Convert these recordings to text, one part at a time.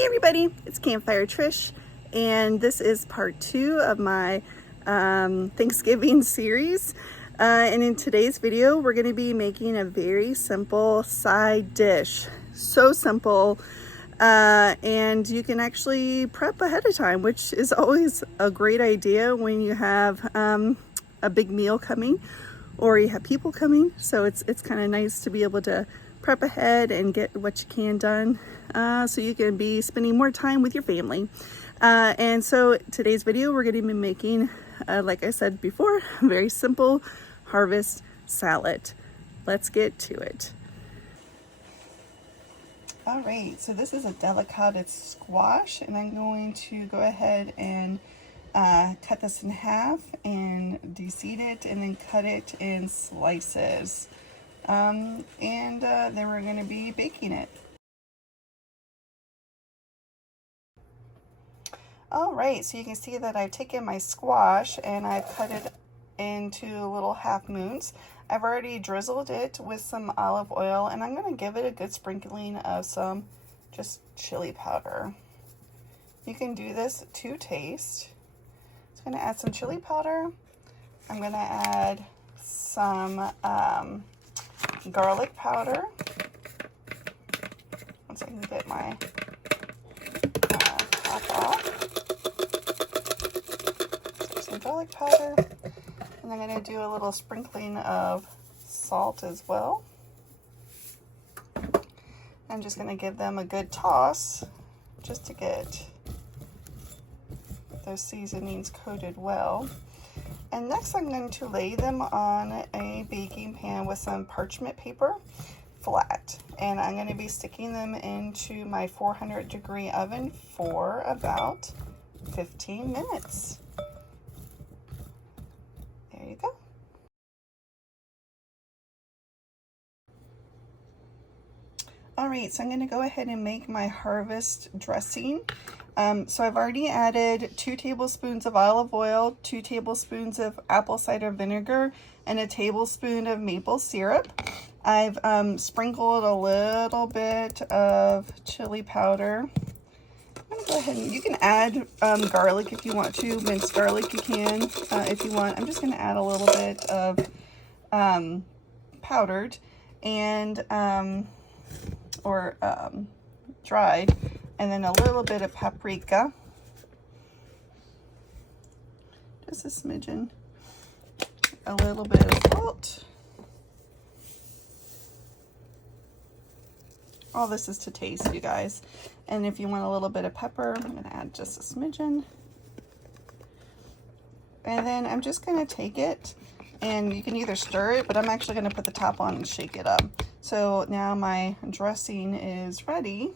Hey everybody, it's Campfire Trish, and this is part 2 of my Thanksgiving series. And in today's video, we're going to be making a very simple side dish. So simple, and you can actually prep ahead of time, which is always a great idea when you have a big meal coming or you have people coming. So it's kind of nice to be able to prep ahead and get what you can done, so you can be spending more time with your family. And so today's video, we're going to be making, like I said before, a very simple harvest salad. Let's get to it. All right, so this is a delicata squash, and I'm going to go ahead and cut this in half and de-seed it, and then cut it in slices. And then we're going to be baking it. All right, so you can see that I've taken my squash and I've cut it into little half moons. I've already drizzled it with some olive oil, and I'm going to give it a good sprinkling of some just chili powder. You can do this to taste. So I'm going to add some chili powder. I'm going to add some garlic powder. Once I can get my top off. So some garlic powder. And I'm going to do a little sprinkling of salt as well. I'm just going to give them a good toss just to get those seasonings coated well. And next I'm going to lay them on a baking pan with some parchment paper flat. And I'm going to be sticking them into my 400-degree oven for about 15 minutes. There you go. All right, so I'm going to go ahead and make my harvest dressing. So I've already added 2 tablespoons of olive oil, 2 tablespoons of apple cider vinegar, and a tablespoon of maple syrup. I've sprinkled a little bit of chili powder. I'm going to go ahead and you can add garlic if you want to. Minced garlic you can if you want. I'm just going to add a little bit of powdered and dried, and then a little bit of paprika, just a smidgen, a little bit of salt. All this is to taste, you guys. And if you want a little bit of pepper, I'm going to add just a smidgen. And then I'm just going to take it, and you can either stir it, but I'm actually going to put the top on and shake it up. So now my dressing is ready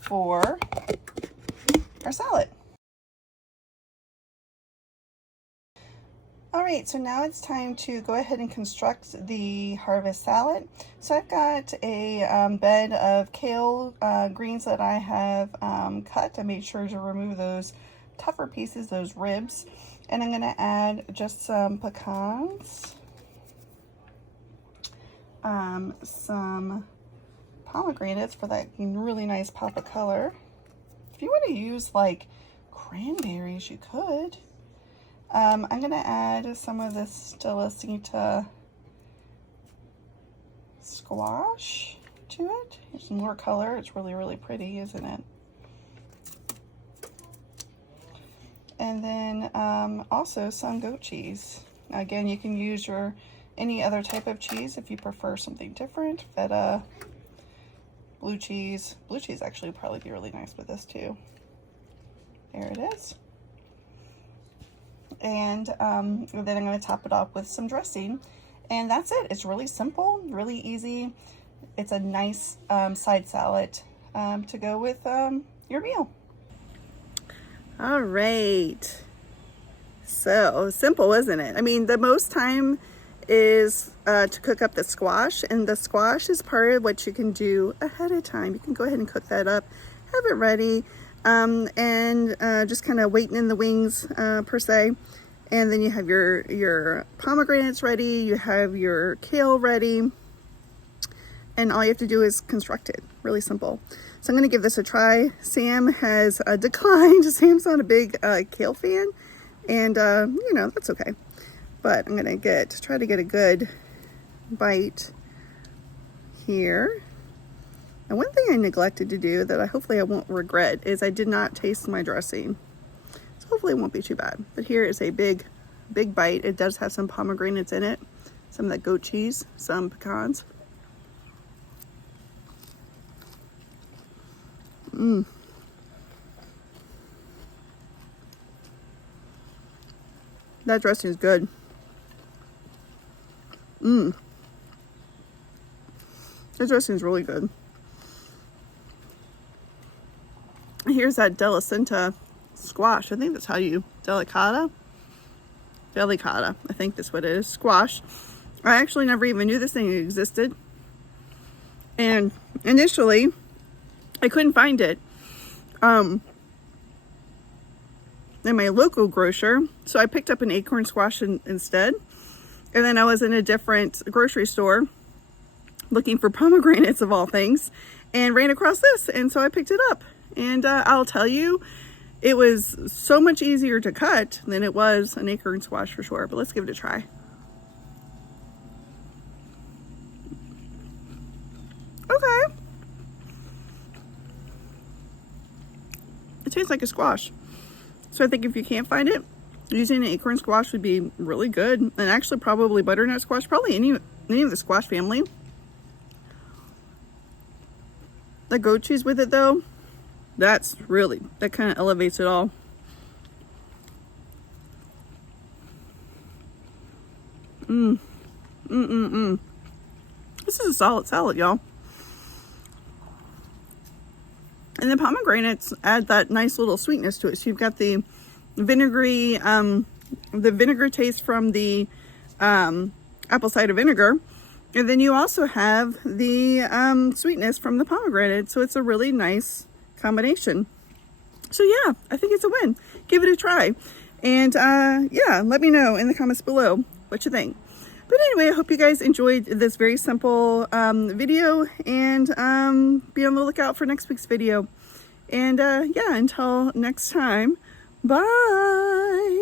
for our salad. All right, so now it's time to go ahead and construct the harvest salad. So I've got a bed of kale greens that I have cut. I made sure to remove those tougher pieces, those ribs. And I'm gonna add just some pecans, some pomegranates for that really nice pop of color. If you want to use like cranberries, you could. I'm going to add some of this Stellacita squash to it. There's more color. It's really, really pretty, isn't it? And then also some goat cheese. Again, you can use any other type of cheese if you prefer something different. Feta, blue cheese. Blue cheese actually would probably be really nice with this too. There it is. And then I'm going to top it off with some dressing. And that's it. It's really simple, really easy. It's a nice side salad to go with your meal. All right. So simple, isn't it? I mean, the most time is to cook up the squash, and the squash is part of what you can do ahead of time. You can go ahead and cook that up, have it ready, and just kind of waiting in the wings per se. And then you have your pomegranates ready, you have your kale ready, and all you have to do is construct it. Really simple. So I'm going to give this a try. Sam has declined. Sam's not a big kale fan, and you know, that's okay. But I'm going to try to get a good bite here. And one thing I neglected to do that hopefully I won't regret is I did not taste my dressing. So hopefully it won't be too bad. But here is a big bite. It does have some pomegranates in it, some of that goat cheese, some pecans. That dressing is good. That dressing is really good. Here's that delicata squash. I think that's how you, delicata, I think that's what it is, squash. I actually never even knew this thing existed. And initially, I couldn't find it in my local grocer. So I picked up an acorn squash instead. And then I was in a different grocery store looking for pomegranates of all things and ran across this. And so I picked it up. And I'll tell you, it was so much easier to cut than it was an acorn squash for sure. But let's give it a try. Okay. It tastes like a squash. So I think if you can't find it, using an acorn squash would be really good. And actually probably butternut squash, probably any of the squash family. The goat cheese with it though, that kind of elevates it all. This is a solid salad, y'all. And the pomegranates add that nice little sweetness to it. So you've got the vinegary, the vinegar taste from the apple cider vinegar. And then you also have the sweetness from the pomegranate. So it's a really nice combination. So yeah, I think it's a win. Give it a try. And yeah, let me know in the comments below what you think. But anyway, I hope you guys enjoyed this very simple video, and be on the lookout for next week's video. And yeah, until next time, bye.